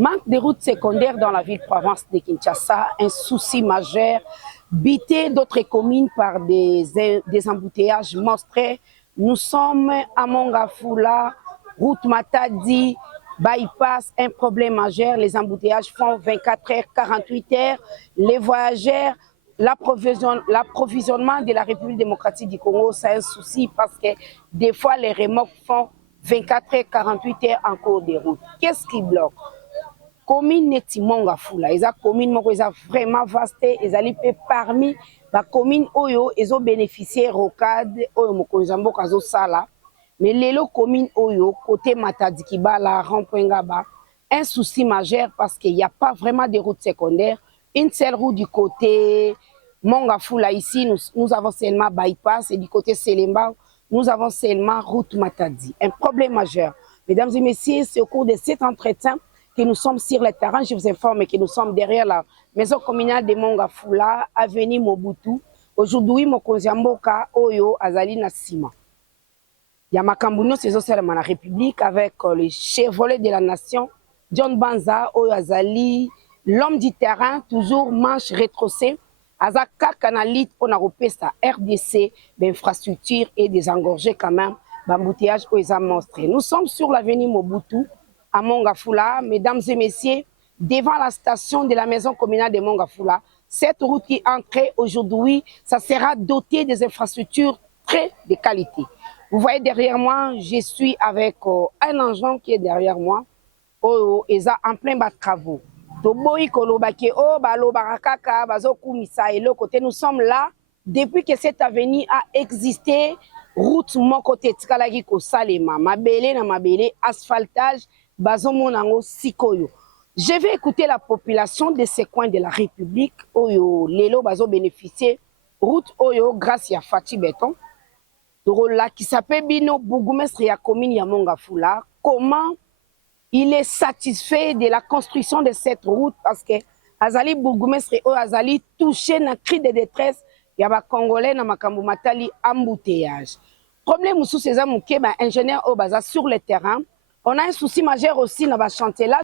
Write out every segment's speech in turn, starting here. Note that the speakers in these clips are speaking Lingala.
Manque de routes secondaires dans la ville-province de Kinshasa, un souci majeur, bité d'autres communes par des embouteillages monstrueux. Nous sommes à Mongafula, route Matadi, bypass, un problème majeur. Les embouteillages font 24 heures, 48 heures. Les voyageurs, l'approvisionnement de la République démocratique du Congo, c'est un souci parce que des fois les remorques font 24 heures, 48 heures en cours de route. Qu'est-ce qui bloque? Commune neti Mongafula, eza commune moko eza vraiment vaste, ezali pe parmi ba commune oyo ezo bénéficier rocade oyo mokonzi mboka zo sala, mais lelo commune oyo côté Matadi Kibala, Rond-Point-Ngaba, un souci majeur parce qu'il n'y a pas vraiment de route secondaire, une seule route du côté Mongafula ici, nous avons seulement bypass et du côté Selemba, nous avons seulement route Matadi. Un problème majeur. Mesdames et messieurs, c'est au cours de cet entretien que nous sommes sur le terrain. Je vous informe que nous sommes derrière la maison communale de Mongafula, avenue Mobutu. Aujourd'hui, mokonzi mboka oyo azali na sima. Ya makambo nyonso ezosalema na République avec le chevalier de la nation, John Banza oyo azali l'homme du terrain, toujours manche rétrocée. Aza kaka na lit pour na repesa RDC d'infrastructures et désengorger quand même l'embouteillage oyo eza monstre. Nous sommes sur l'avenue Mobutu à Mongafula, mesdames et messieurs, devant la station de la maison communale de Mongafula. Cette route qui entre aujourd'hui, ça sera doté des infrastructures très de qualité. Vous voyez derrière moi, je suis avec un engin qui est derrière moi, en plein bas de travaux. Nous sommes là depuis que cette avenue a existé. Route mon côté Tkalagi ko Salema, mabele na mabele, asphaltage, bazomonango sikoyo. Je vais écouter la population de ces coins de la République, oyo lelo bazo bénéficier route oyo grâce à Fati Béton. Là qui s'appelle Bino Bougumestre ya commune ya Mongafula. Comment il est satisfait de la construction de cette route parce que Azali Bougumestre ou Azali touché na cri de détresse. Il y a des Congolais na makambo matali embouteillage. Problème sous ces hommes qui est ingénieur au bazar sur le terrain. On a un souci majeur aussi dans le chantier là.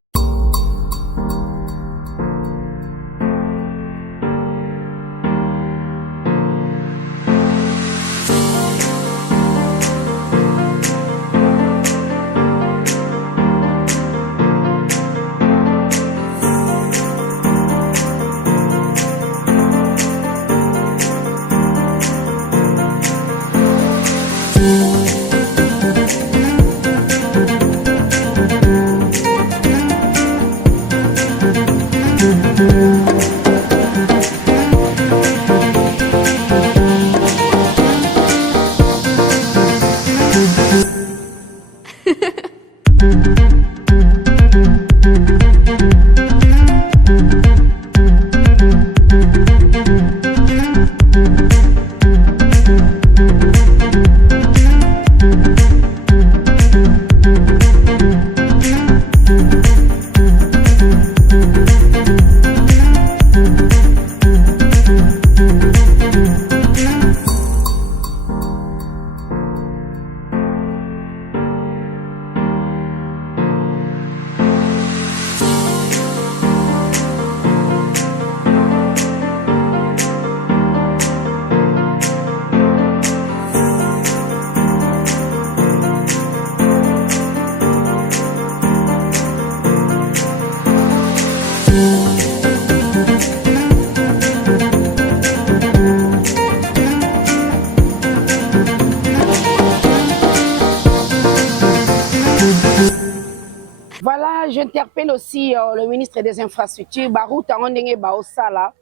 Voilà, j'interpelle aussi le ministre des Infrastructures, Barouta Ondenge Baosala.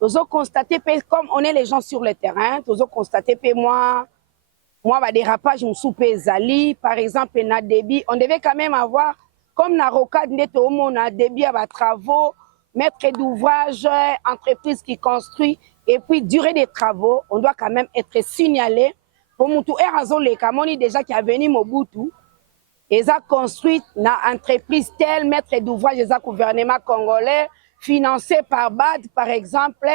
Nous avons constaté, comme on est les gens sur le terrain, nous avons constaté que moi, dérapage, je suis Zali, par exemple, na débit, on devait quand même avoir, comme na rocade, on a débit à travaux, maître d'ouvrage, entreprise qui construit, et puis durée des travaux, on doit quand même être signalé. Pour Moutou Erazo le Kamoni, déjà qui a venu Mobutu, ils ont construit une entreprise telle, maître d'ouvrage, ils ont gouvernement congolais, financé par BAD, par exemple.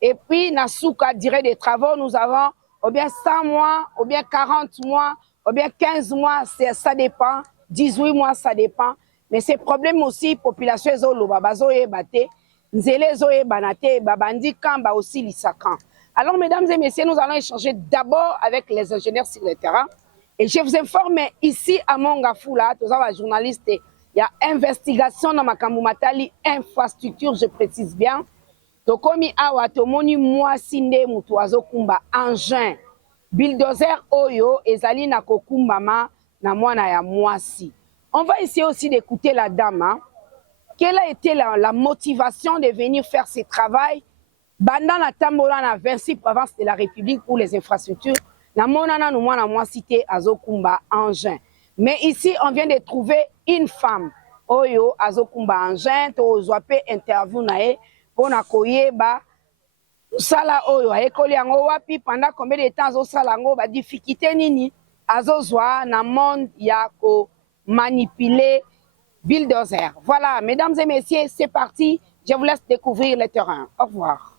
Et puis, dans la durée des travaux, nous avons ou bien 100 mois, ou bien 40 mois, ou bien 15 mois, ça dépend. 18 mois, ça dépend. mais ces problèmes aussi population ezoloba bazoyeba te nzela ezoyebana te babandi kamba aussi lisakan. Alors mesdames et messieurs, nous allons échanger d'abord avec les ingénieurs sur le terrain et je vous informe ici à Mongafula, tous les journalistes, il y a investigation dans makambo matali infrastructure, je précise bien. Tokomi awa tomoni mwasi nde mutu azokumba engin bulldozer oyo ezali na kokumbama na mwana ya mwasi. On va essayer aussi d'écouter la dame. Hein. Quelle a été la motivation de venir faire ce travail pendant la tambola na 26 provinces de la République pour les infrastructures? Na monana no mwana mwasi te azokumba engin. Mais ici on vient de trouver une femme oyo azokumba engin to ozwape interview na e pona koyeba sala oyo ekoli yango wapi pendant combien de temps azosala yango ba difficulté nini azozwa na monde ya ko manipuler bulldozer. Voilà, mesdames et messieurs, c'est parti. Je vous laisse découvrir le terrain. Au revoir.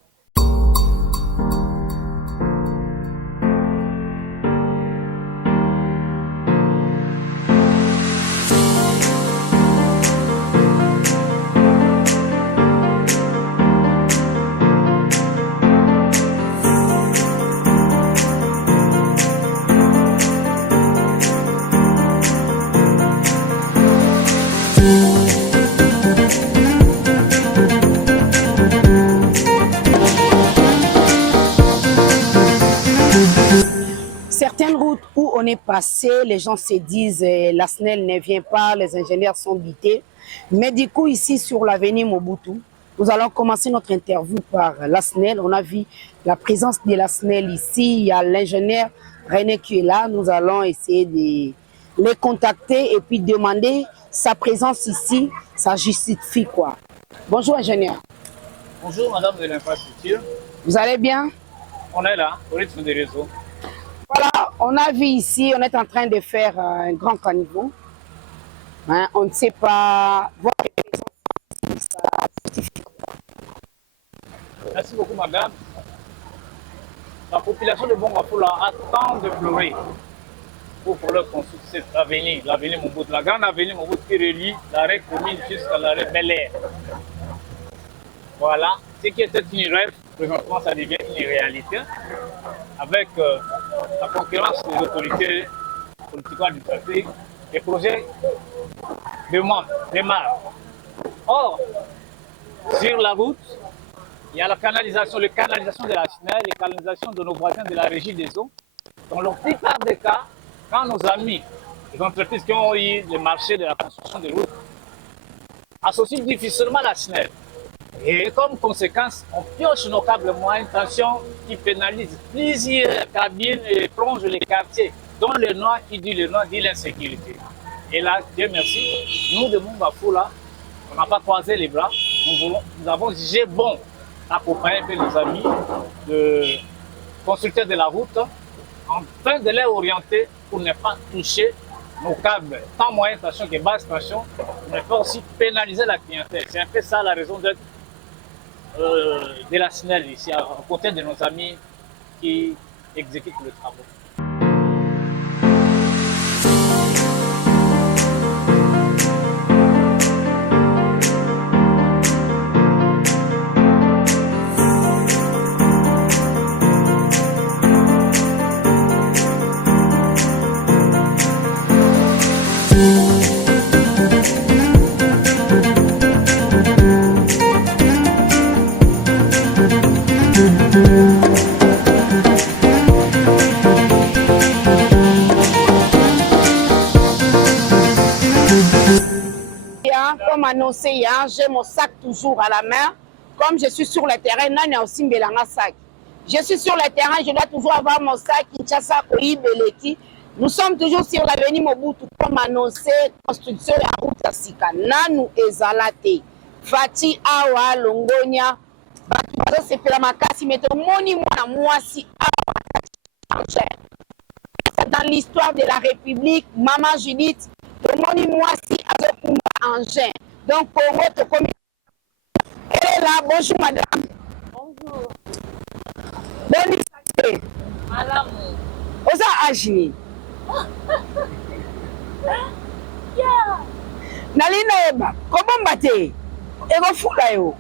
Certaines routes où on est passé, les gens se disent la SNEL ne vient pas, les ingénieurs sont bités. Mais du coup, ici sur l'avenue Mobutu, nous allons commencer notre interview par la SNEL. On a vu la présence de la SNEL ici. Il y a l'ingénieur René qui est là. Nous allons essayer de les contacter et puis demander sa présence ici. Ça justifie quoi? Bonjour ingénieur. Bonjour madame de l'infrastructure. Vous allez bien? On est là, au rythme des réseaux. Voilà, on a vu ici, on est en train de faire un grand caniveau. Hein, on ne sait pas voir les ça justifie quoi. Merci beaucoup madame. La population de Mongafula attend de pleurer pour leur construire cette avenue, l'avenue Mobutu, la grande avenue Mobutu qui relie l'arrêt commune jusqu'à l'arrêt Bel-Air. Voilà, ce qui était une rêve, présentement ça devient une réalité avec la concurrence des autorités politiques du trafic, les projets démarrent. Or, sur la route, il y a la canalisation de la SNEL, les canalisations de nos voisins de la régie des eaux. Dans la plupart des cas, quand nos amis, les entreprises qui ont eu le marché de la construction des routes, associent difficilement la SNEL. Et comme conséquence, on pioche nos câbles moyenne tension qui pénalise plusieurs cabines et plonge les quartiers, dont le noir qui dit le noir dit l'insécurité. Et là, Dieu merci, nous de Mongafula, on n'a pas croisé les bras, nous avons jugé bon d'accompagner nos amis, de constructeurs de la route, afin de les orienter pour ne pas toucher nos câbles, tant moyenne tension que basse tension, pour ne pas aussi pénaliser la clientèle. C'est un peu ça la raison d'être de la SNEL ici, à côté de nos amis qui exécutent le travail. Comme annoncé hier, j'ai mon sac toujours à la main. Comme je suis sur le terrain, Nana aussi un sac. Je suis sur le terrain, je dois toujours avoir mon sac Kinshasa Koyi-Beleki. Nous sommes toujours sur l'avenue Mobutu, comme annoncé, construction de la route à Sika. Nanu Ezalate, Fati Awa, Longonia, Batubazo Sepela Makasi, Meto Moni Mwana Mwasi Awa. Dans l'histoire de la République, Maman Judith, le Moni Mwasi Azokumba Engin. Donc, Congo, Tokomi. Elle est là, bonjour madame. Bonjour. Bonne santé. Madame. Osa Agini. Yeah. Nalina eba. Comment battez? Et refula yo.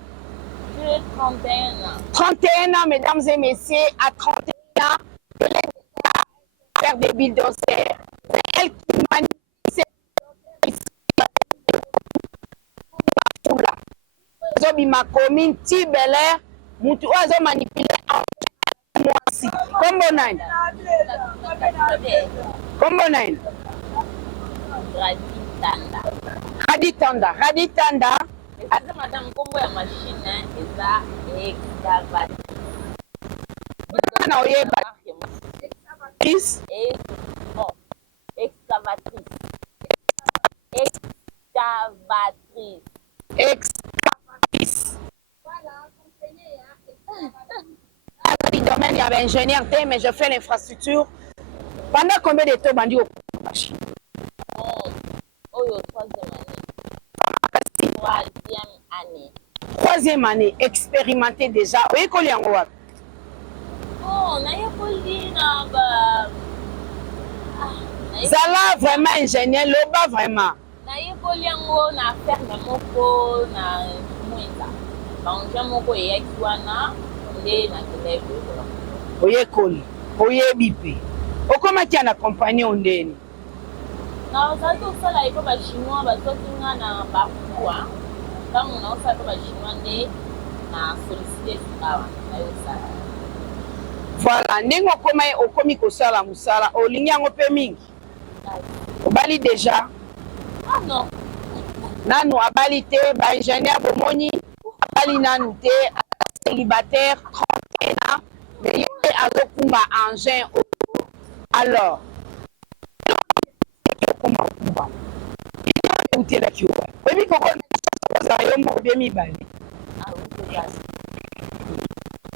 J'ai 31 ans. 31 ans, mesdames et messieurs, à 31 ans, elle est à faire des billes d'osser. C'est elle qui manipule fula. Zobi ma commune, ti Bel-Air, mutu ozo manipulé en moisi. Combo 9. Combo 9. Raditanda. Raditanda. Eza madame kombo ya machine eza excavatrice. Na oyeba. Is Bon, excavatrice. Excavatrice. Excavatrice. Dans le domaine, il y avait ingénieur, mais je fais l'infrastructure. Pendant combien de temps bandi au machine? Oh, troisième année. Troisième année. Troisième année, expérimenté déjà. Oui, Koliango. Oh, naïe na ba. Zala vraiment ingénieur, Loba vraiment. Naïe Koliango na ferme moko na Mwenda. Banja moko yekiwana nde na kelebe. Oye Koli, oye Bipe. Okomaki na compagnie ondeni. Na ozali kosala eko ba chinois bazotinga na bakua. Ntango na osala eko ba chinois nde na sollicité awa na yosala. Voilà, ndenge okomi kosala musala, olingi yango mpe mingi. Obali déjà. Ah non. Nanu abali te, ba ingénieur bomoni, abali nanu te, célibataire, 31 ans, mais yote azokumba engin. Alors,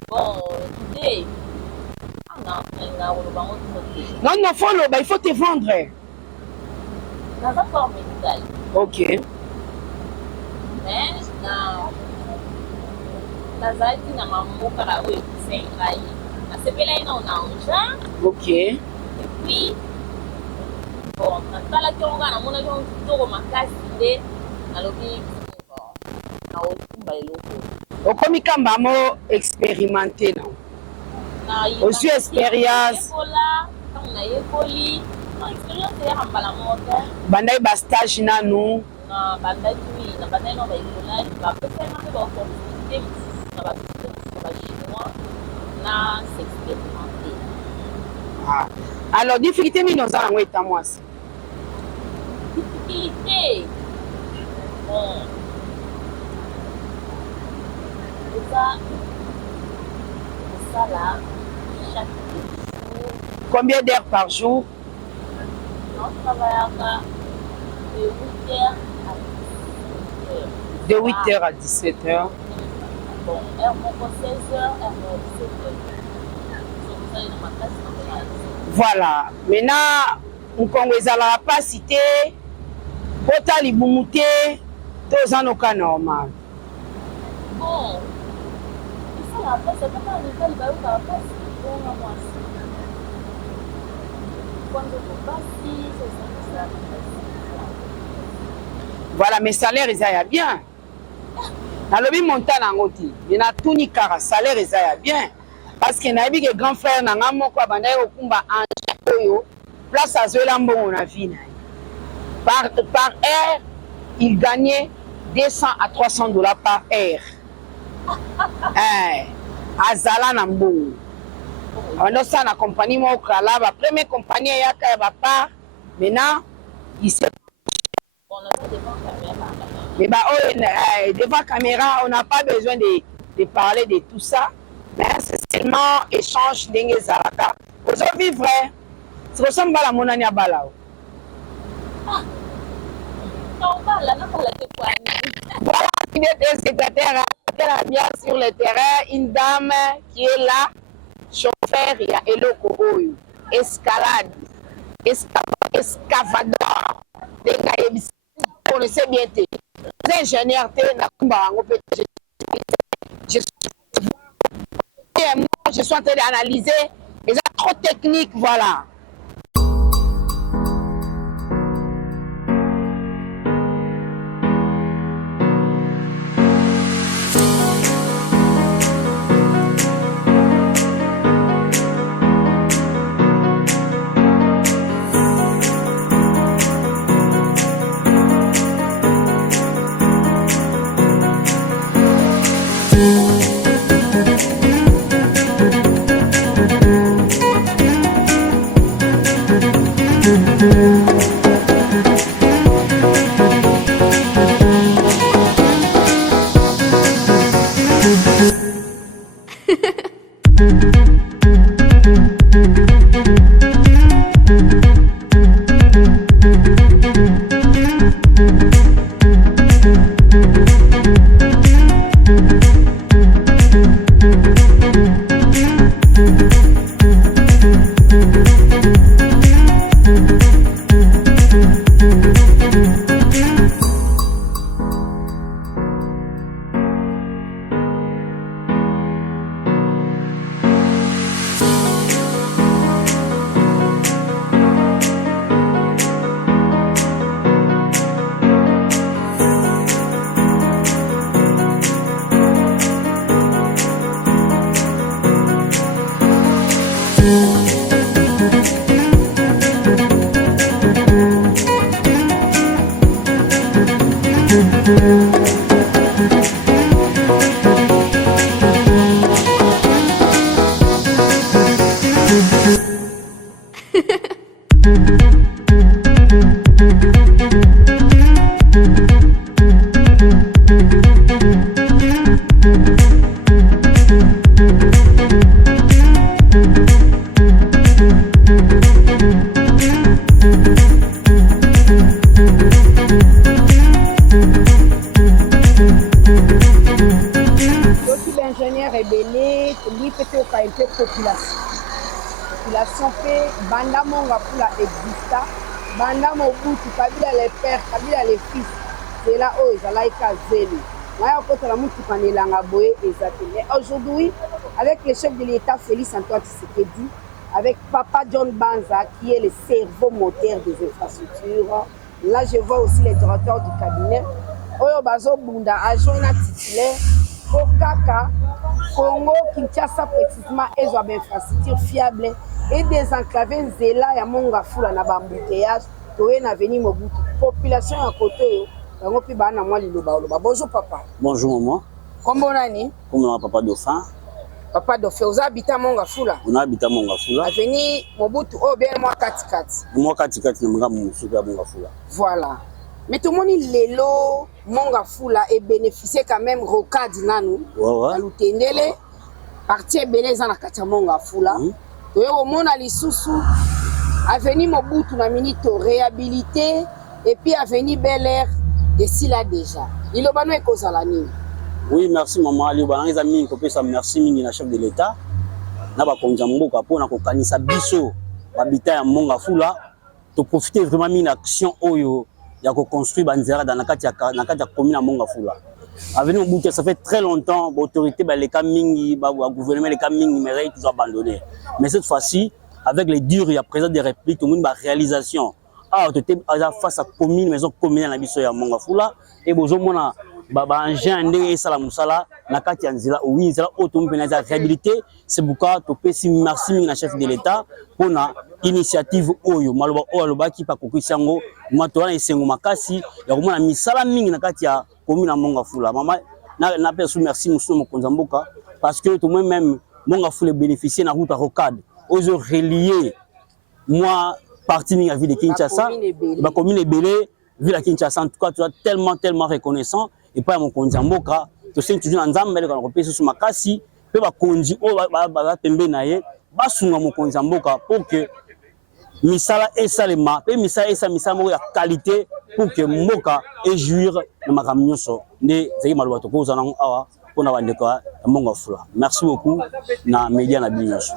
Bon, today. non, non, il faut te vendre. Dans un corps médical. Ok. Mais, nazalaki na mamboka na oyo ekuse ngai nasepelaki na engin. Ok. Et puis bon natalaki yango kaka namonaki yango kitoko makasi nde nalobi na okumba eloko okomi kamba mo expérimenté na osu expérience ntango nayekoli expérience eyaka mbala moko bandai bastage nanu na bandaki na bandai na baekolaki bapesaki mpe baopportunité mosusu na bachinois na s'expérimenter. Alors difficulté mini oza nango eta mwasi difficulté bon eza kosala chaque jour. Combien d'heures par jour? On travaillaka de 8h à 17h. De 8h à 17h. Bon, heure moko 16h, heure moko 17h. Voilà. Maintenant, Nkongo ezalaka pasi te, bota libumu te, toza noka normal. Bon, esalaka pasi, ataka mibali bayokaka pasi, mpona mwasi. Voilà, mes salaires, ils aillent bien. Nalobi montant en oti, mais na tuni kara salaire ils aillent bien. Parce que na que grand frère na ngamo kwa bandai okumba anje oyo, place à zoela mbongo na vie na. Par heure, il gagnait 200 à 300 dollars par heure. Azala na mbongo. On a ça na compagnie moi là, la première compagnie yaka ba part. Maintenant, il s'est mais bah, devant caméra, on n'a pas besoin de parler de tout ça. Mais c'est seulement échange d'engue zaraka. Aujourd'hui, vrai, c'est comme ça que la monnaie a balao. Voilà, il était secrétaire bien sur le terrain, une dame qui est là, chauffeur, il y a Eloko Oyo, escalade, excavador, on le sait bien. Ingénieur, je suis en train d'analyser, mais c'est trop technique, voilà. Population fait banda monga pour la exista banda mobutu kabila les pères kabila les fils c'est là où ils allaient kazeli moi côté la mutu kanelanga boye ezate mais aujourd'hui avec le chef de l'État Félix Antoine Tshisekedi avec papa John Banza qui est le cerveau moteur des infrastructures là je vois aussi les directeurs du cabinet oyo bazo bunda ajoina titulaire Okaka Congo Kinshasa précisément ils ont une infrastructure fiable et désenclaver nzela ya monga fula na bambouteillage toye na venir mobutu population à côté bango pi bana mwa liloba oloba bonjour papa. Bonjour maman. Kombo nani? Kombo na papa Dauphin. Papa Dauphin oza habita monga fula. On habita monga fula. Avenir mobutu o bien moi katikati. Moi katikati na monga musuka ya monga fula. Voilà. Mais tout le monde lelo monga fula et bénéficier quand même rocade nanu. Ouais. Alutendele partie beleza na kati monga fula. Au monde à l'issoussou, avenir Mobutu na minito réhabilité et puis avenir Bel Air ici là déjà. Il a banu ekozala nini? Oui, merci maman. Ali bananga zami ko pesa merci mingi na chef de l'État. Na ba konza mboka pona ko kanisa biso babita ya monga fula to profiter vraiment min action oyo ya ko construire banzera dans na kati ya commune ya monga fula. Avenir Mobutu ça fait très longtemps l'autorité ba les mingi ba gouvernement les mingi mais ils ont abandonné. Mais cette fois-ci avec les durs il y a président des républiques tout le monde ba réalisation face à commune maison commune na biso ya monga fula et bozo mona ba engin ndenge esala musala na kati ya nzela oui nzela auto mpena za réhabilité c'est pourquoi to pesi merci mingi na chef de l'État pona initiative oyo maloba oyo alobaki pa kokisa ngo matola esengo makasi ya komona misala mingi na kati ya commune na monga fula mama na pesu merci musu mokonza mboka parce que tout même monga fula bénéficier na route à rocade ozo relier moi partie mingi à ville de Kinshasa ba commune ebele ville à Kinshasa en tout cas tu es tellement reconnaissant et pas mon konza mboka to senti toujours nzambe le ko pesa su makasi pe ba konzi o ba tembe na ye ba sunga mon konza mboka pour que misala esalema pe misala moko ya qualité pour que mboka et jouir na makambo nyonso nde zaki maloba to ko zana awa pona bandeko ya monga fula. Merci beaucoup na media na binyonso.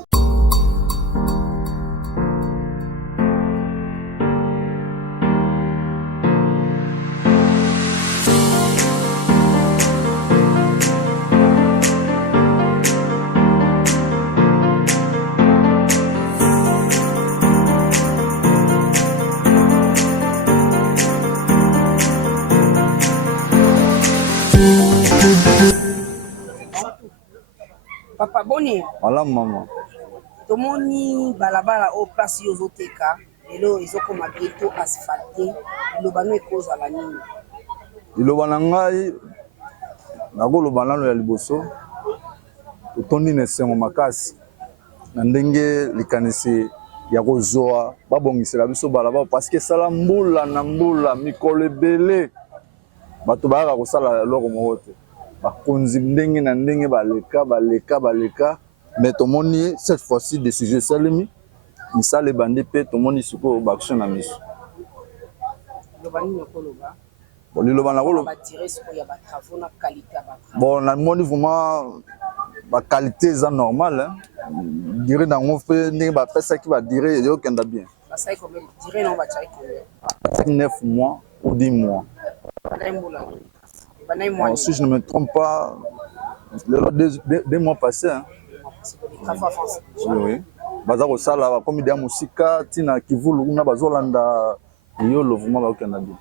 Papa Boni. Voilà maman. Tomoni balabala au place yozoteka lelo ezokoma bientôt asphalté lobano ekozala nini? Liloba na ngai nakoloba nano ya liboso totondi na esengo makasi na ndenge likanisi ya kozwa babongisela biso balabala parce que sala mbula na mbula mikolo ebele bato bayaka kosala eloko moko te bakonzi ndenge na ndenge baleka mais tomoni cette fois-ci décision salemi misala ebandi mpe tomoni sikoyo baaction na miso liloba nakoloba bon namoni vraiment baqualité eza normal dire nango mpe ndenge bapesaki badire eyokenda bien 9 mois ou 10 mois. Bon, si je ne me trompe pas, 2 mois passés. Hein. Oui. Baza ko sala comme idée musika tina kivulu na bazolanda yolo vraiment ba okenda bien.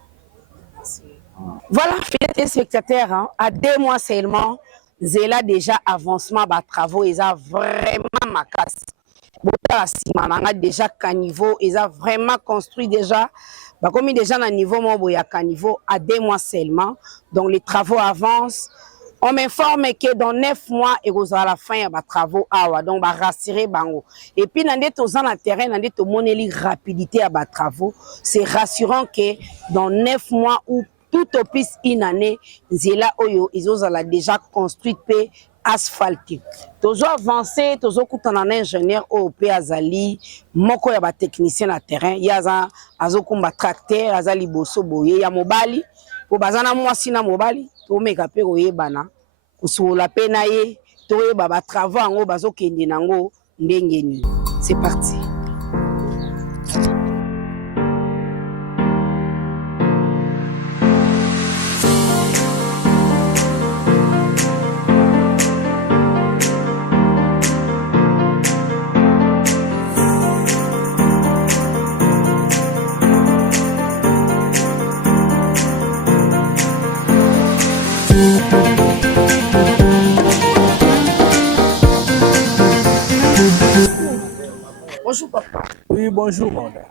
Voilà, les spectateurs, hein, à 2 mois seulement, Zela déjà avancement ba travaux, ils a vraiment ma casse. Bola déjà caniveau, ils a vraiment construit déjà. Bah, comme déjà dans niveau moboya caniveau à 2 mois seulement, donc les travaux avancent. On m'informe que dans 9 mois, et à la fin, il y a des travaux. Donc, on va rassurer bango. Et puis, dans le terrain, dans le rapidité à des travaux, c'est rassurant que dans 9 mois ou tout au plus une année, ils ont déjà construit et asphalté. Toujours avancé, toujours quand on a un ingénieur au Azali, moko ya ba technicien na terrain, il y a azokumba tracteur, azali boso boye ya mobali, pour bazana mwasi na mobali, to meka pe oyebana, kusola pe na ye, to yeba ba travaux ngo bazokende nango ndenge ni. C'est parti. Bonjour papa. Oui, bonjour mon gars.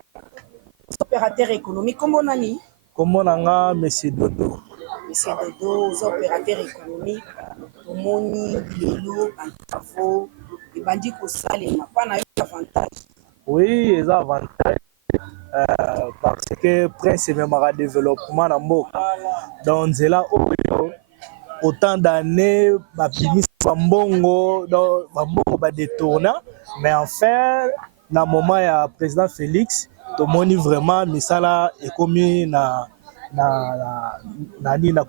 Opérateur économique, comment on a mis? Comment on a Monsieur Dodo? Monsieur Dodo, aux opérateurs économiques, au moni, l'élo, travaux, les bandits au salé, n'a pas d'avantage. Oui, ils ont avantage parce que Prince est même à développement dans Moka. Donc c'est là où autant d'années, ma bimis Bambongo, donc Bambongo va détourner, mais enfin, dans le moment il y a président Félix, tout le monde vraiment misala est commis na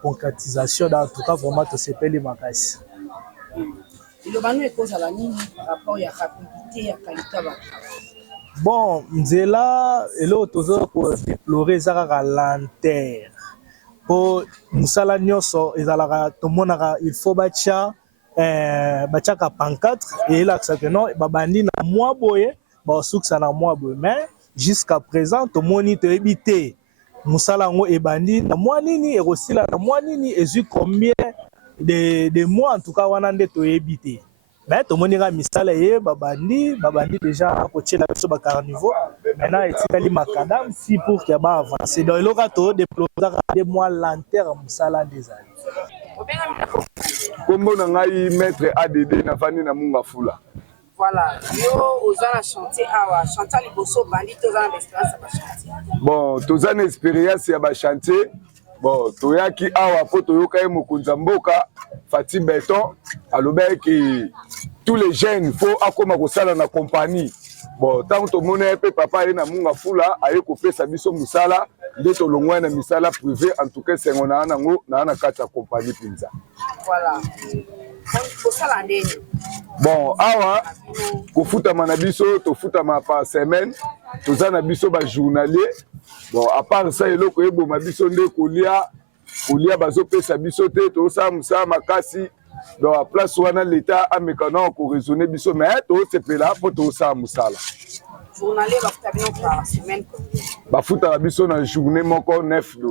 concrétisation dans tout cas vraiment tout s'appelle les magasins. Le banu est cause à la ligne par rapport à la rapidité et à la qualité. Bon, Nzela et l'autre toujours pour déplorer ça à lenteur. Pour musala nyonso ezalaka tout le monde il faut bacha ka pancarte et là ça que non babandi na moi boye ba suksa na moi boye mais jusqu'à présent tout le monde te éviter musala ngo ebandi na moi nini erosila na moi nini ezu combien de mois en tout cas wana nde to éviter mais tout le monde ga misala ye babandi déjà à côté la so ba carnivore maintenant etikali makadam si pour que ba avancer donc le to déplorer des mois lanterne musala des années. Kombo na ngai maître ADD na fani na munga fula. Voilà, yo ozana chantier awa, chantier liboso bandi tozana expérience ba chantier. Bon, tozana expérience ya ba chantier. Bon, toyaki awa po toyoka ye mokonza mboka Fati Beton alobeki tous les jeunes faut akoma kosala na compagnie. Bon, tant to mona pe papa ye na munga fula aye ko pesa biso musala de to longwa na misala privé en tout cas c'est ngona nango na kata compagnie pinza. Voilà. Bon, awa kofuta manabiso to futa ma par semaine tozana biso ba journalier. Bon, à part ça eloko ebo mabiso nde kolia bazo pesa biso te to sa musa makasi. Donc à place wana l'état amekana ko raisonner biso mais to sepela po to sa musala. Journalier bafuta bien par semaine. Bafuta biso na journée moko $9. $9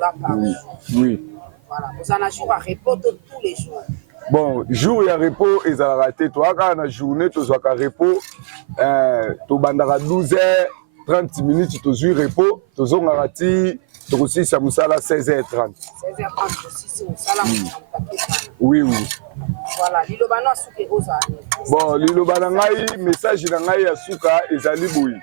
par jour. Oui. Voilà, vous en avez jour à repos tous les jours. Bon, jour ya repos ils ont raté toi quand na journée to zoka repos to bandara 12h30 minutes to jour repos to zonga rati to aussi ça musala 16h30. 16h30 aussi c'est musala. Oui. Voilà, lilobana suke oza. Bon, lilobana ngai message na ngai ya suka ezali boyi.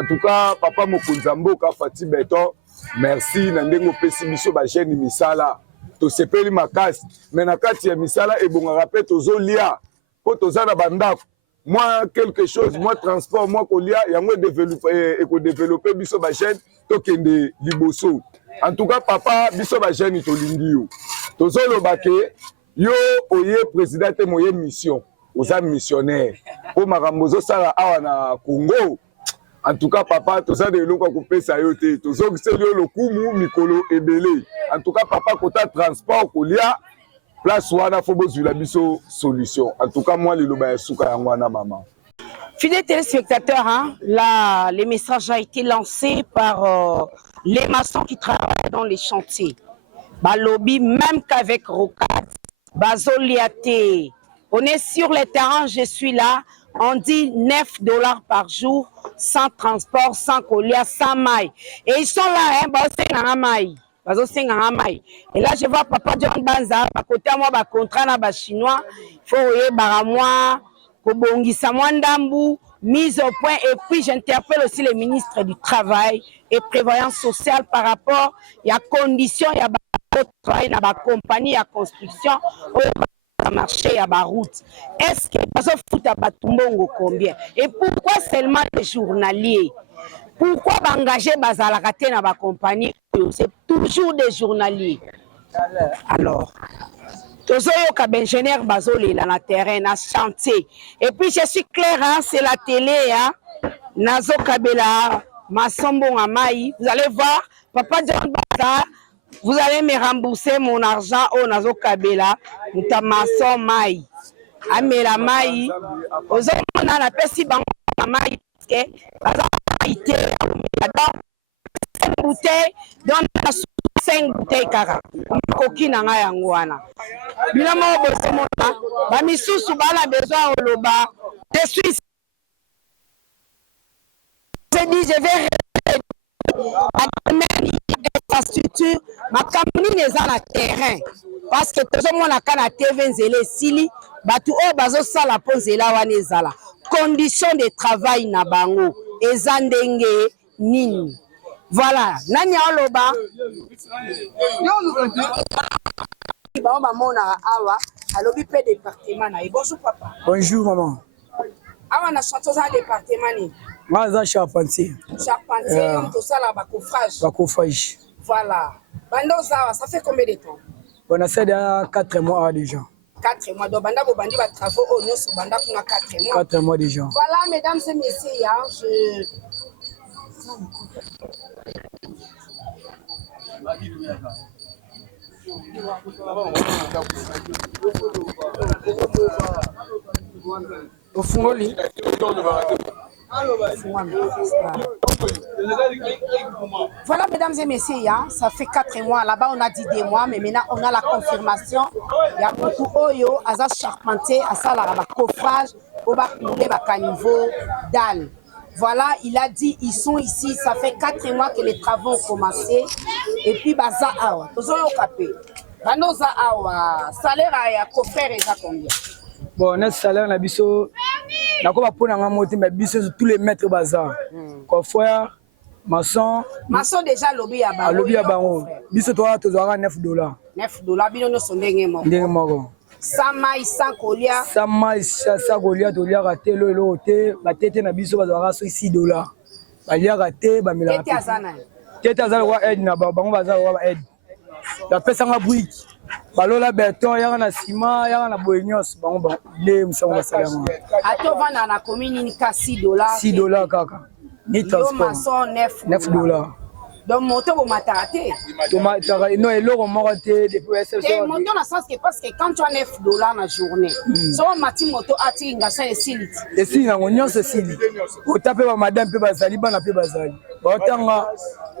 En tout cas, papa mokonza mboka Fati Beton, merci na ndengo pesi biso ba jeune misala. To sepeli makasi mais na kati ya misala ebongaka pe tozolia po tozana bandako moi quelque chose moi transport moi kolia yango développer biso ba jeune tokende liboso. En tout cas papa biso ba jeune tolingi yo tozoloba ke yo oye président te moye mission oza missionnaire po makambo sala awa na Congo. En tout cas papa toza de eloko kopesa yo te tozogiseli yo lokumu mikolo ebele. En tout cas papa kota transport kolia place wana faut bozula biso solution. En tout cas moi liloba ya suka yango wana maman. Fidèles téléspectateurs, hein, là, le message a été lancé par les maçons qui travaillent dans les chantiers. Balobi, même qu'avec Rocade, Bazoliate, on est sur le terrain, je suis là, on dit $9 par jour, sans transport, sans colia, sans maille. Et ils sont là, hein, et là, je vois Papa John Banza, à côté de moi, contrat na chinois, il faut que moi, Kobongisa Mwandambu, mise au point. Et puis, j'interpelle aussi le ministre du Travail et Prévoyance sociale par rapport à conditions, il y a travail dans la compagnie, à construction, à marché, à la route. Est-ce que ça fout à Batumbongo combien? Et pourquoi seulement les journaliers? Pourquoi engager Bazalakate dans la compagnie? C'est toujours des journaliers. Alors, Tozoyoka ingénieur Bazoli dans le terrain, dans le chantier. Et puis je suis clair, hein, c'est la télé, hein. Nazo Kabela, Massombo Amaï. Vous allez voir, Papa John Bata, vous allez me rembourser mon argent au Nazo Kabela, Mutamason Maï. Amela Maï. Aux hommes, on a la pesi bango Maï. Une bouteille, donc 5 bouteilles kaka. Koki na nga yango wana. Bila mo bosse mona, ba misusu bala besoin oloba. Je suis je dis je vais infrastructure, ma compagnie n'est pas na terrain parce que tout le monde a kana TV nzele sili, batu o bazo sala po nzela wana ezala. Conditions de travail na bango ezandenge nini. Voilà, nani oloba bonjour papa. Bonjour maman. Awa na chanteuse à département ni. Moi je suis charpentier. Charpentier, on tout ça là bacofrage. Bacofrage. Voilà. Bandoza, ça fait combien de temps? On a fait 4 mois déjà. 4 mois. Donc banda bo bandi ba travaux au nyos banda kuna 4 mois. 4 mois déjà. Voilà mesdames et messieurs, hein, Voilà mesdames et messieurs, hein, ça fait 4 mois. Là-bas on a dit 2 mois, mais maintenant on a la confirmation. Il y a beaucoup oyo, aza charpentier, asa la coffrage, au bas couler bas niveau dalle. Voilà, il a dit, ils sont ici, ça fait 4 mois que les travaux ont commencé. Et puis, baza awa, tozoyo kapé. Banoza awa, salaire à coffre et ça combien? Bon, notre salaire, on a biso, on a pas pour nous monter, mais biso tous les maîtres bazar. Coffre, maçon. Maçon déjà lobby à bango. Lobby à bango. Biso toi, tu auras $9. $9, bino no sondenge moko. Ndenge moko. Sans maïs, sans colia. Sans maïs, sans colia, tu as raté le loté, la tête na biso bazara $6. Balia raté, bamela. Tete azana. Tete azana wa aide na bango bazara wa aide. La pesa nga brique. Balola béton, y'a na ciment, y'a na boignos, bango ba le msanga basala. Ato vana na commune ni ka $6. $6 kaka. Ni transport. Yo maçon $9. Donc moto bo matarte. Non, et l'euro morate depuis SFC. Et moto dans le sens que parce que quand tu as $9 na journée, so mati moto ati ngasa et silit. Et si na onyo se sili. O tape ba madame pe bazali bana pe bazali. Ba otanga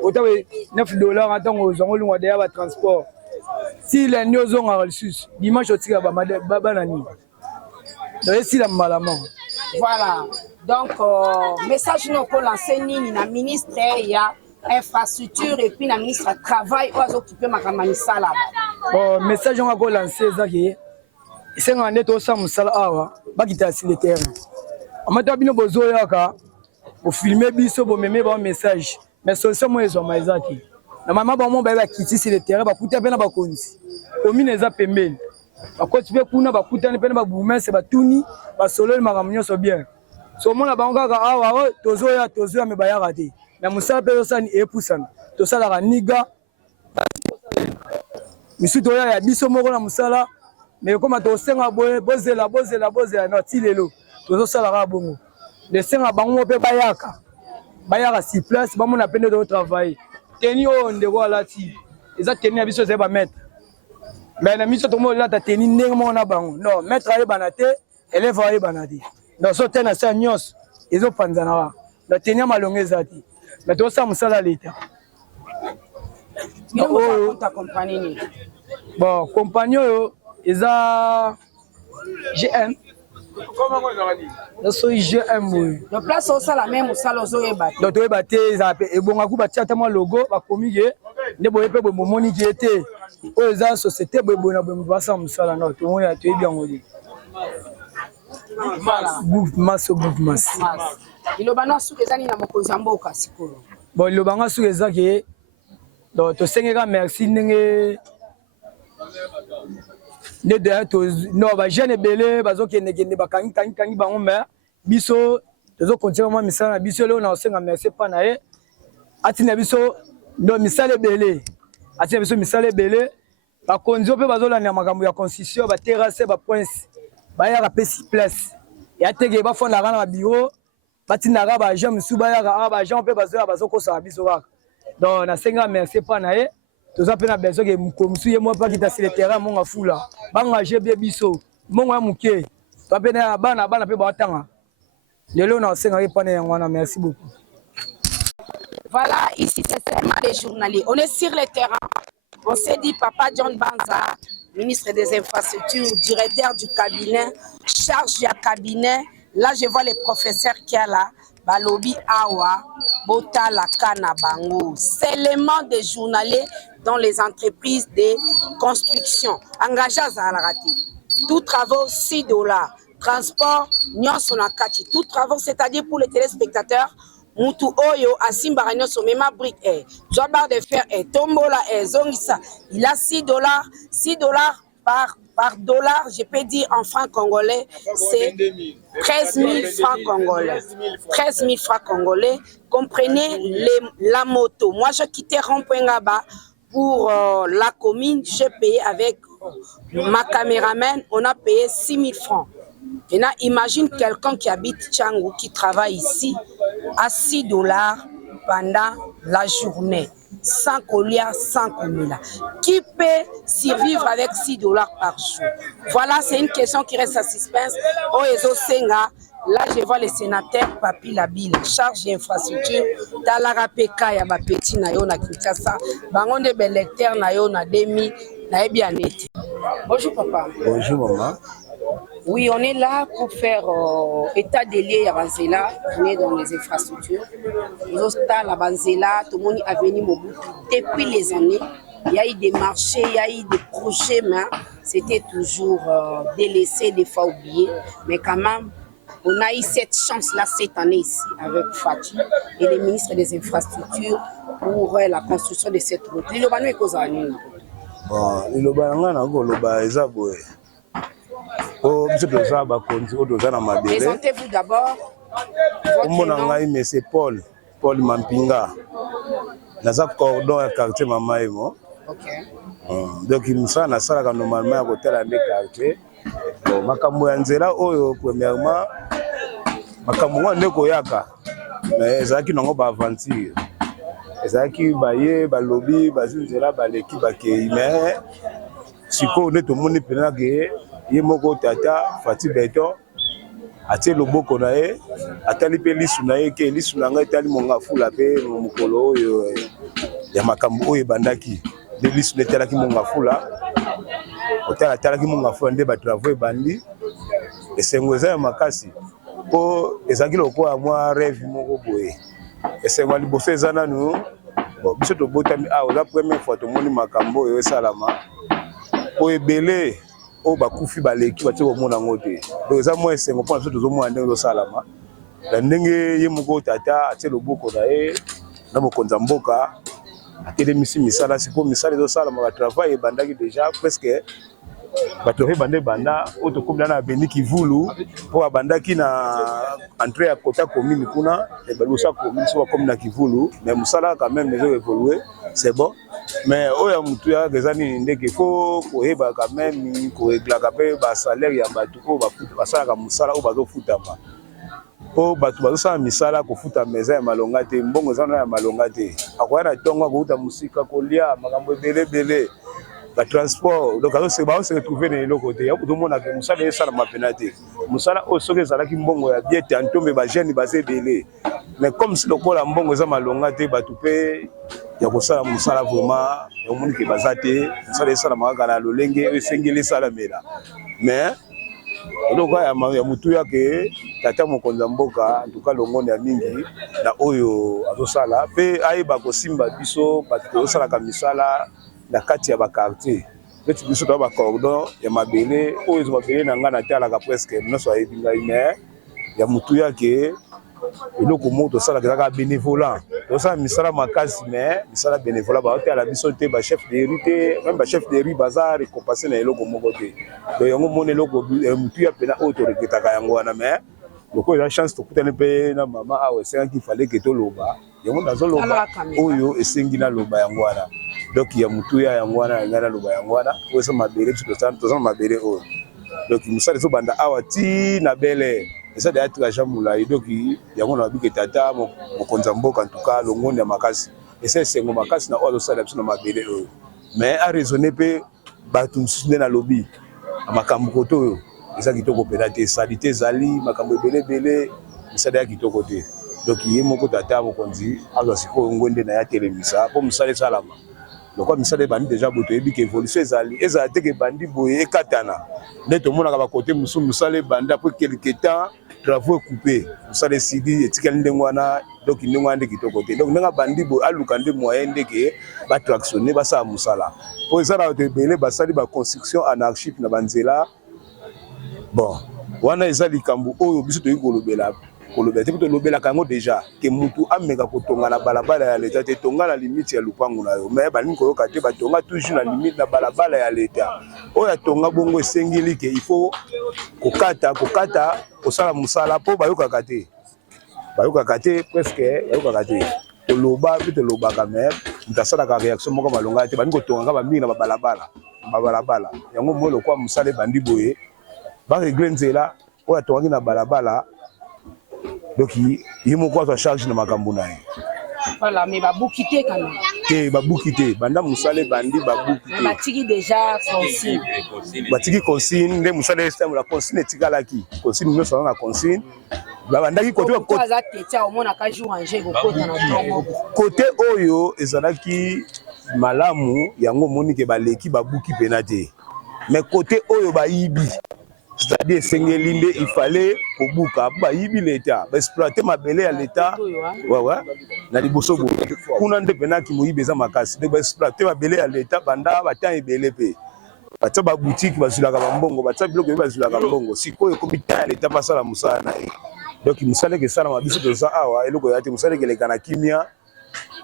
o tape $9 atango zongo lungwa de ba transport. Si les nyozo nga sus, dimanche o tika ba madame bana ni. Donc si la malama. Voilà. Donc message nous pour lancer ni na ministre ya infrastructure et puis la ministre du travail ou occupé ma camanissa là. Bon, message on va go lancer ça qui c'est un net au sam sala awa ba kita sur le terrain. Amata bino bozo yaka pour filmer biso bo meme ba message. Mais solution moi ezo maizaki. Na mama ba mo ba kiti sur le terrain ba kuta pena ba konzi. Commune eza pembeni. bakoti mpe kuna bakutani mpe na babourgmestre batuni basololi makambo nyonso bien somona bango kaka awa tozoya me bayaka te me mosala mpe tosala epusana tosalaka niga misu toya ya biso moko na mosala me koma tosenga boye bozela na ti lelo tozosalaka bongo lesenga bango mpe bayaka si place bamona mpe nde totravaille teni oyo ndeko alati eza teni ya biso ezali bamaître mais na miso tomo olata teni ndenge moko na bango non maître ayebana te élève ayebana te donc so te na sa nyonso ezopanzana wa na teni ya malongo eza te mais tosala mosala ya leta bon compagnie oyo eza GM naso GM boye donc place osala même mosala ozoyeba te donc toyeba te ezala mpe ebongaka batia ata mwa logo bakomi ke nde boye mpe boye momoni ke te oyo eza société boye boye na boye moto basala mosala no tomoni toyebi yango te mouvement liloba no suki ezali na mokonzi ya mboka sikoyo bon liloba ngo suki eza ke donc tosengeka merci ndenge nde deya non bajeune ebele bazokendekende bakangi bango mais biso tozokontinue mwa misala na biso leo na osenga merci mpa na ye atina biso ndo misala ebele atina biso misala ebele bakonzi mpe bazolandela makambo ya constitution baterase baprince bayaka mpe si place ya teke bafondaka na babiro batindaka baagent mosusu bayaka awa baagent mpe bazoya bazokosaka biso kaka donc nasenga merci mpa na ye toza mpe na besoin ke mokomosu ye mwa pakita sur le terrain monga fula bangage bie biso mongo ya moke toa mpe na bana mpe baotanga lelo na osengaki mpana yango wana merci beaucoup. Voilà, ici c'est seulement les journaliers. On est sur le terrain. On s'est dit Papa John Banza, ministre des Infrastructures, directeur du cabinet, charge du cabinet. Là, je vois les professeurs qui sont là. Balobi Awa, Bota Lakana Bango. C'est l'élément des journaliers dans les entreprises de construction. Engagés à la rati. Tous travaux, $6. Transport, Nyonsonakati. Tous travaux, c'est-à-dire pour les téléspectateurs, Moutou Oyo, Asimba Ranyo Somema Brick Air. Jobar de fer et Tombola et Zongisa. Il a $6. $6 par dollar, je peux dire en francs congolais, c'est 13 000 francs congolais. 13 000 francs congolais. Comprenez la moto. Moi, je quittais Rond-Point-Ngaba pour la commune. J'ai payé avec ma caméraman, on a payé 6 000 francs. Maintenant, imagine quelqu'un qui habite Tchangou, qui travaille ici, à $6 pendant la journée. Sans colia, sans comila. Qui peut survivre avec $6 par jour? Voilà, c'est une question qui reste à suspense. Oh, Ezo Senga, là je vois le sénateur Papi Labile, charge d'infrastructure, Talara Peka ya Bapeti na yo na Kinshasa, Bangonde Belecteur na yo na Demi, na Ebianete. Bonjour papa. Bonjour maman. Oui, on est là pour faire état des lieux à Banzela, on est dans les infrastructures. Nous sommes à Banzela, tout le monde est venu Mobutu. Depuis les années, il y a eu des marchés, il y a eu des projets, mais c'était toujours délaissé, des fois oublié. Mais quand même, on a eu cette chance-là cette année ici avec Fatih et les ministres des infrastructures pour la construction de cette route. Les présentez-vous d'abord. Mon nom est Paul Mampinga. Naza cordon à quartier Mamaïmo. Donc il me semble que normalement à côté de quartier. Makambo ya nzela oyo premièrement makambo ndeko yaka mais ezaki nango ba aventure ezaki baye balobi bazinzela baleki bakei mais siko ne to moni pena ke ye moko tata Fati Beton atie loboko na ye atali pe lisu na ye ke lisu na ngai tali monga fula pe mokolo oyo ya makambo oyo bandaki de lisu ne tala ki monga fula otala tala ki monga fula nde ba travaux bandi esengo eza makasi po ezaki lokola mwa rêve moko boye esengo liboso eza nanu bon biso tobotami awa la première fois tomoni makambo oyo esalama po ebele o bakufi baleki batie komona ngo te donc eza mwa esengo mpona biso tozomona ndenge ezosalama na ndenge ye moko tata atie loboko na ye na mokonzi ya mboka atelemisi misala sikoyo misala ezosalama batravail ebandaki déjà presque bato bande banda oto comme na Beni Kivulu pour banda qui na entrée à Kota commune kuna et balosa commune soit comme na Kivulu mais musala quand même les évoluer c'est bon mais oya mutu ya gezani ndeke faut koyeba quand même ko régler pe ba salaire ya bato ko ba futa basala ka musala o bazo futama po bato bazosala misala kofuta meza ya malonga te mbongo ezana ya malonga te akoya na ntongo akouta musika kolia makambo ebele ba transport donc se retrouver na eloko te ya kotomona ke musala esalama pena te musala oyo soki ezalaki mbongo ya bien te antombe bagene baza ebele mais comme si lokola mbongo eza malonga te bato mpe ya kosala musala vraiment omoni ke baza te musala esalamaka kaka na lolenge oyo esengeli esalamela mais eloko ya mutu yake tata mokonzi ya mboka ntuka longondo ya mingi na oyo azosala mpe ayeba kosimba biso bato tozosalaka misala na kati ya bakartier neti biso toya bacordon ya mabele oyo eza mabele na ngai natalaka presque nyonso ayebi ngai mais ya mutu yake eloko moko tosalaka ezaka bénévolat tosala misala makasi mais misala bénévolat baotala biso te bachef de rue te même bachef de rue baza récompensé na eloko moko te donc yango mona eloko mutu ya pena oyo toreketaka yango wana mais loko eza chance tokutani mpe na mama awa esengaki fale ke toloba yango nazoloba oyo esengi naloba yango wana donc ya mutu ya yango wana ya ngai naloba yango wana oyo eza mabele biso tozana mabele oyo donc mosala ezobanda awa ti na bele eza deya tirage molai donc yango na babike tata mokonzi ya mboka ntuka longondo ya makasi esa esengo makasi na oyo azosala biso na mabele oyo mais araisonne mpe bato mosusu nde nalobi makambo kote oyo eza kitoko pena te salite ezali makambo ebelebele misala ya kitoko te donc ye moko tata mokonzi azwa sikoyo ngwende na ya telemisa mpo mosala esalama lokwa misala ebandi deja boye toyebi ke évolution ezala te ke ebandi boye ekatana nde tomonaka bakote mosusu mosala ebandi apres quelque temps travaux ekupe mosala esili etikali ndenge wana donc ndenge wana nde kitoko te donc ndenge abandi boye aluka nde moyen ndeke batractionne basala mosala po eza na bato ebele basali baconstruction anarchique na banzela bon wana eza likambo oyo biso toyei kolobela te po tolobelaka yango deja ke mutu ameka kotonga na balabala ya leta te tonga na limite ya lupangu na yo mais balingi koyoka te batonga toujours na limite na balabala ya leta oyo atonga bongo esengeli ke il faut kokata kosala mosala mpo bayokaka te presque bayokaka te toloba mpe tolobaka mais mutu asalaka réaction moko malonga te balingi kotongaka bamingi na babalabala yango moi lokwa mosala ebandi boye baregle nzela oyo atongaki na balabala donc ye moko azwa charge na makambo na ye voilà mais babuki te kana te babuki te banda mosala ebandi babuki te batiki déjà consigne batiki consigne nde mosala estembo la consigne etikalaki consigne nyonso aza na consigne babandaki kote oyo ezalaki malamu yango omoni ke baleki babuki pena te mais kote oyo bayibi c'est-à-dire esengeli nde ifale kobuka po bayibi leta baexploite mabele ya leta wawa na liboso boye kuna nde penaki moyibi eza makasi donc baexploite mabele ya leta banda batemp ebele mpe batia babutiki bazwilaka bambongo batia biloko oyo bazwilaka mbongo sikoyo ekomi temps ya leta basala mosala na ye donc mosala eke esalama biso toza awa eloko ya te mosala eke eleka na kimia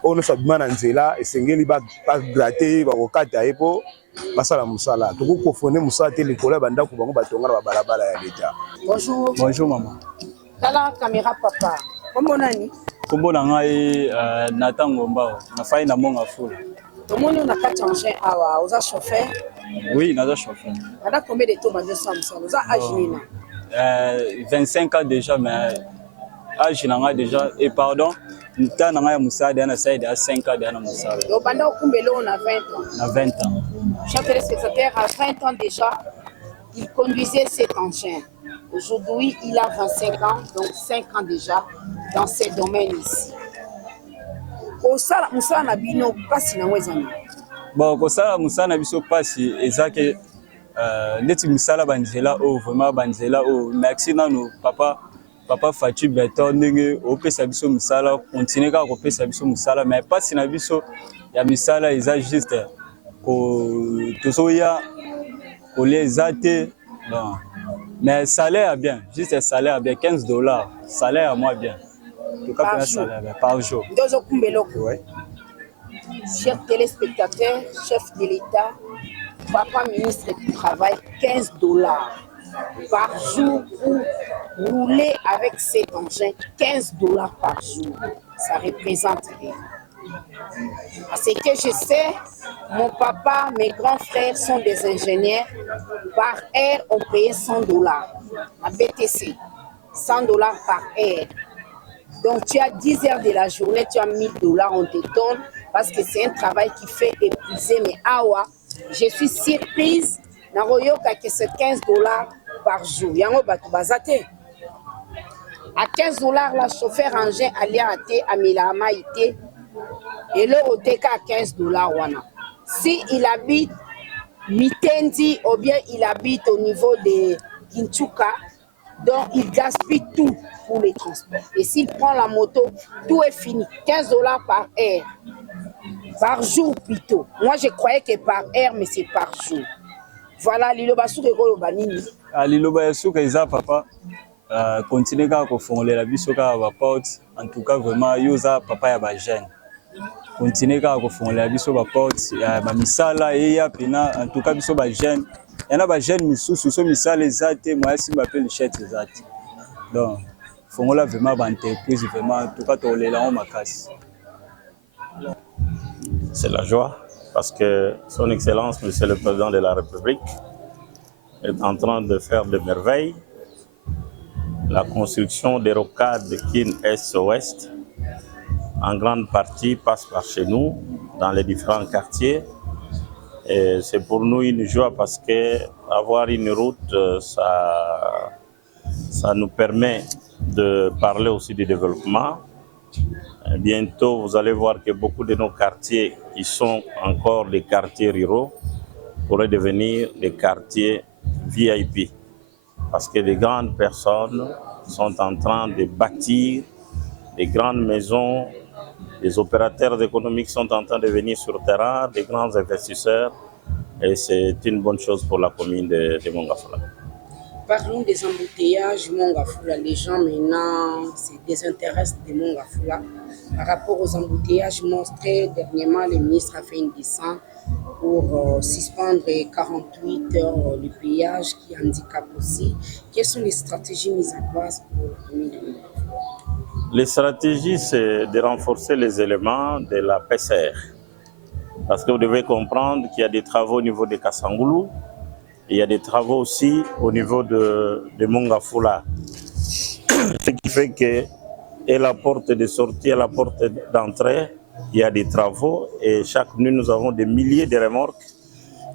oyo nyonso abima na nzela esengeli bagrate bakokata ye mpo basala mosala tokokofone mosala te likolo ya bandako bango batonga na babalabala ya leta. Bonjour maman. Tala caméra papa. Kombo nani? Kombo na ngai Nathan Ngomba na fai na monga fula. Tomoni na kati engin awa oza chauffeur? Oui, naza chauffeur. Ada combien de temps bazo sa mosala? Oza âge nini? 25 ans déjà mais âge na ngai déjà et pardon nta na ngai ya musala na side à 5 ans na musala. Yo banda okumbelo na 20 ans. Na 20 ans. Chef téléspectateur, à 20 ans déjà, il conduisait cet engin. Aujourd'hui, il a 25 ans, donc 5 ans déjà dans ces domaines ici. Kosala musala na bino pasi na wezani. Bon, kosala musala na biso pasi ezake neti musala banzela o vraiment banzela o merci nanu papa Fatou Beton ndenge opesa biso musala continuer ka kopesa biso musala mais pasi na biso ya misala eza juste tozoya kolia te non mais salaire bien juste salaire bien $15 salaire à moi bien tout cas salaire par jour dozo kumbelo ouais chers téléspectateurs chef de l'État papa ministre du Travail, 15 $. Par jour pour rouler avec cet engin, 15 $ par jour. Ça représente rien. À ce que je sais, mon papa, mes grands frères sont des ingénieurs. Par heure, on payait 100 $. À BTC, 100 $ par heure. Donc tu as 10 heures de la journée, tu as 1000 $, on te donne parce que c'est un travail qui fait épuiser. Mais awa, je suis surprise, naroyoka que c'est 15 $ par jour. Yango batu bazate. À 15 $, la chauffeur engin alia ate amila amaite et le oteka à 15 $ wana. Si il habite Mitendi ou bien il habite au niveau de Kinchuka, donc il gaspille tout pour les transports. Et s'il prend la moto, tout est fini. 15 $ par heure. Par jour plutôt. Moi je croyais que par heure, mais c'est par jour. Voilà, Liloba Souka Koloba Nini. Liloba Souka Isa papa. Continuer à faire la biso ka ba porte. En tout cas vraiment yoza papa ya ba jeune. Continuer à faire la biso ba porte ba misala et ya pena en tout cas biso ba jeune. Il y en a ba jeune misusu so misala ezate moi si m'appelle chef ezate. Donc faut là vraiment ba entreprise vraiment en tout cas tolela on makasi. C'est la joie parce que son excellence monsieur le président de la République est en train de faire de merveilles. La construction des rocades de Kin Est-Ouest, en grande partie, passe par chez nous, dans les différents quartiers. Et c'est pour nous une joie parce que avoir une route, ça nous permet de parler aussi du développement. Bientôt, vous allez voir que beaucoup de nos quartiers, qui sont encore des quartiers ruraux, pourraient devenir des quartiers VIP. Parce que les grandes personnes sont en train de bâtir des grandes maisons, les opérateurs économiques sont en train de venir sur le terrain, des grands investisseurs, et c'est une bonne chose pour la commune de Mongafula. Parlons des embouteillages Mongafula. Les gens maintenant se désintéressent de Mongafula par rapport aux embouteillages monstrés. Dernièrement, le ministre a fait une descente pour suspendre 48 heures le péage qui handicape aussi. Quelles sont les stratégies mises en place pour la commune de Mongafula? Les stratégies, c'est de renforcer les éléments de la PCR. Parce que vous devez comprendre qu'il y a des travaux au niveau de Kassangoulou, et il y a des travaux aussi au niveau de Mongafula. Ce qui fait que, et la porte de sortie et la porte d'entrée, il y a des travaux et chaque nuit nous avons des milliers de remorques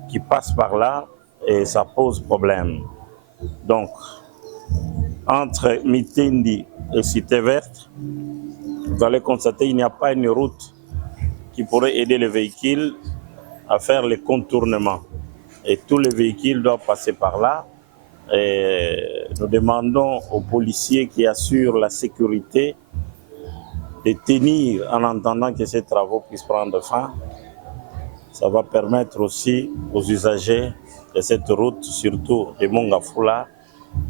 qui passent par là et ça pose problème. Donc, entre Mitendi et Cité Verte, vous allez constater qu'il n'y a pas une route qui pourrait aider les véhicules à faire les contournements. Et tous les véhicules doivent passer par là. Et nous demandons aux policiers qui assurent la sécurité de tenir en attendant que ces travaux puissent prendre fin. Ça va permettre aussi aux usagers de cette route, surtout de Mongafula,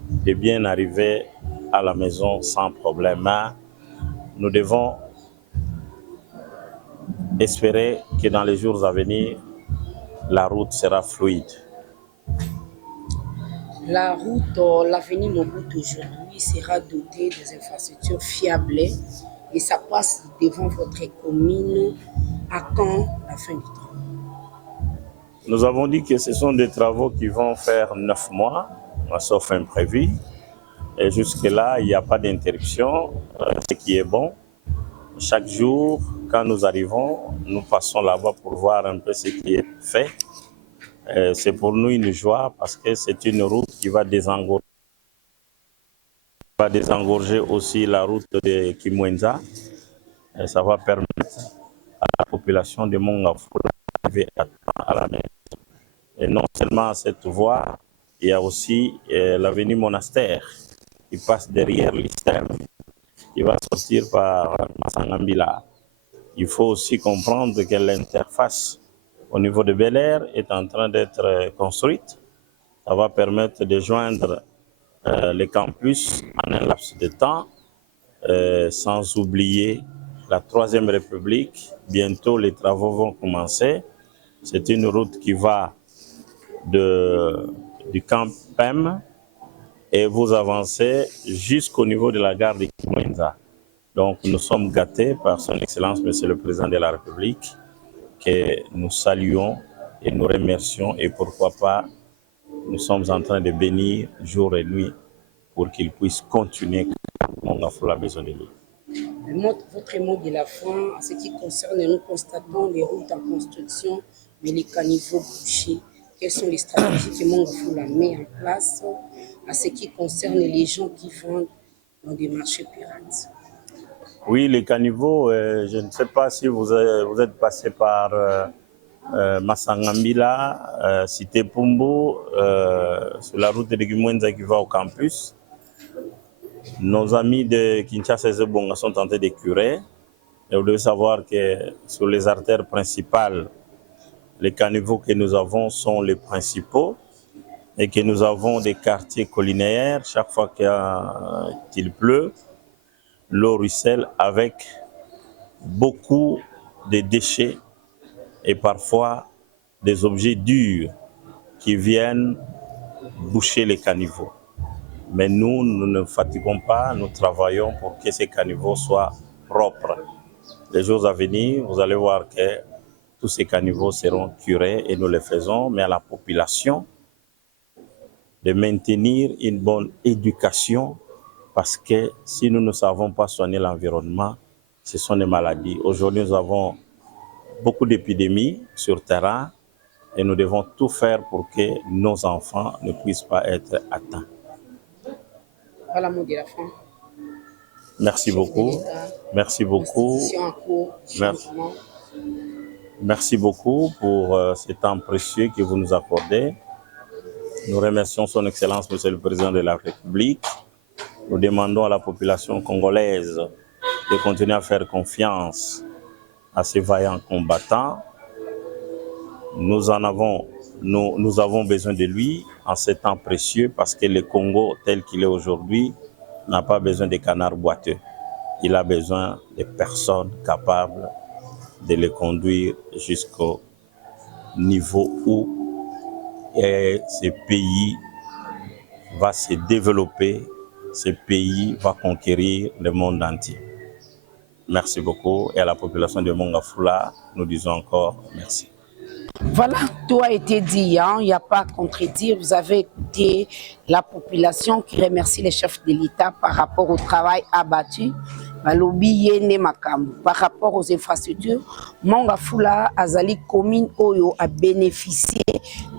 de bien arriver à la maison sans problème. Nous devons espérer que dans les jours à venir, la route sera fluide. La route, l'avenir Mobutu aujourd'hui sera dotée des infrastructures fiables et ça passe devant votre commune. À quand la fin du temps? Nous avons dit que ce sont des travaux qui vont faire 9 mois, sauf imprévu. Et jusque-là, il n'y a pas d'interruption, ce qui est bon. Chaque jour, quand nous arrivons, nous passons là-bas pour voir un peu ce qui est fait. C'est pour nous une joie parce que c'est une route qui va désengorger aussi la route de Kimwenza. Et ça va permettre à la population de Mongafula d'arriver à temps à la maison. Et non seulement à cette voie, il y a aussi l'avenue Monastère qui passe derrière l'Istem, qui va sortir par Massangambila. Il faut aussi comprendre que l'interface au niveau de Bel Air est en train d'être construite. Ça va permettre de joindre les campus en un laps de temps, sans oublier la Troisième République. Bientôt, les travaux vont commencer. C'est une route qui va du camp PEM et vous avancez jusqu'au niveau de la gare de Kimwenza. Donc nous sommes gâtés par son Excellence, Monsieur le Président de la République, que nous saluons et nous remercions, et pourquoi pas, nous sommes en train de bénir jour et nuit pour qu'il puisse continuer. On a besoin de lui. Votre mot de la fin, en ce qui concerne, nous constatons les routes en construction, mais les caniveaux bouchés. Quelles sont les stratégies que Mongafula met en place en ce qui concerne les gens qui vendent dans des marchés pirates? Oui, les caniveaux, je ne sais pas si vous êtes passé par Massangambila, Cité Pumbo, sur la route de Kimwenza qui va au campus. Nos amis de Kinshasa et Zebonga sont en train de curer. Et vous devez savoir que sur les artères principales, les caniveaux que nous avons sont les principaux et que nous avons des quartiers collinaires. Chaque fois qu'il pleut, l'eau ruisselle avec beaucoup de déchets et parfois des objets durs qui viennent boucher les caniveaux. Mais nous ne fatiguons pas, nous travaillons pour que ces caniveaux soient propres. Les jours à venir, vous allez voir que tous ces caniveaux seront curés et nous le faisons, mais à la population de maintenir une bonne éducation, parce que si nous ne savons pas soigner l'environnement, ce sont des maladies. Aujourd'hui, nous avons beaucoup d'épidémies sur terrain et nous devons tout faire pour que nos enfants ne puissent pas être atteints. Voilà le mot de la fin. Merci beaucoup. Merci beaucoup. Merci beaucoup pour ce temps précieux que vous nous accordez. Nous remercions son Excellence, Monsieur le Président de la République. Nous demandons à la population congolaise de continuer à faire confiance à ces vaillants combattants. Nous avons besoin de lui en ces temps précieux, parce que le Congo tel qu'il est aujourd'hui n'a pas besoin de canards boiteux. Il a besoin de personnes capables de le conduire jusqu'au niveau où ce pays va se développer, ce pays va conquérir le monde entier. Merci beaucoup, et à la population de Mongafula, nous disons encore merci. Voilà, tout a été dit, hein? Il n'y a pas à contredire. Vous avez écouté la population qui remercie les chefs de l'État par rapport au travail abattu. Par rapport aux infrastructures, Mongafula Azali commune Oyo a bénéficié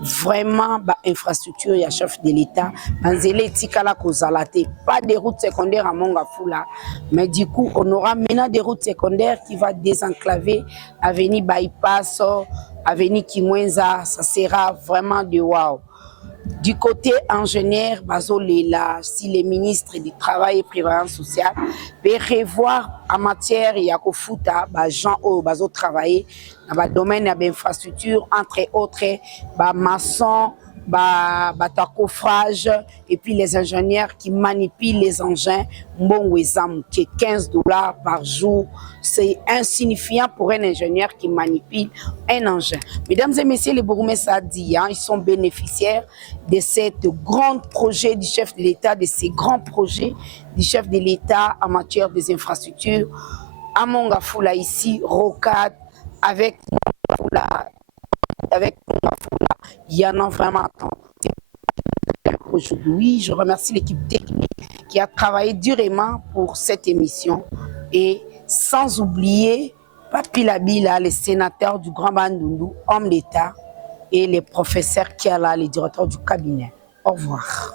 vraiment de l'infrastructure et chef de l'État. Manzele Tikala Kozalate, pas de routes secondaires à Mongafula, mais du coup, on aura maintenant des routes secondaires qui vont désenclaver avenue Bypass, avenue Kimwenza. Ça sera vraiment de wow. Du côté ingénieur, Bazolela, si les ministres du Travail et Prévoyance sociale peuvent revoir en matière de gens qui travaillent dans le domaine de l'infrastructure, entre autres, maçons, coffrage, et puis les ingénieurs qui manipulent les engins, qui est $15 par jour. C'est insignifiant pour un ingénieur qui manipule un engin. Mesdames et messieurs, les bourgmestres a dit, ils sont bénéficiaires de ce grand projet du chef de l'État, de ces grands projets du chef de l'État en matière des infrastructures. À Mongafula ici, Rocade, avec Mongafula, il y en a vraiment tant. Aujourd'hui, je remercie l'équipe technique qui a travaillé durement pour cette émission, et sans oublier Papi Labila, le sénateur du Grand Bandundu, homme d'État, et les professeurs Kiala, les directeurs du cabinet. Au revoir.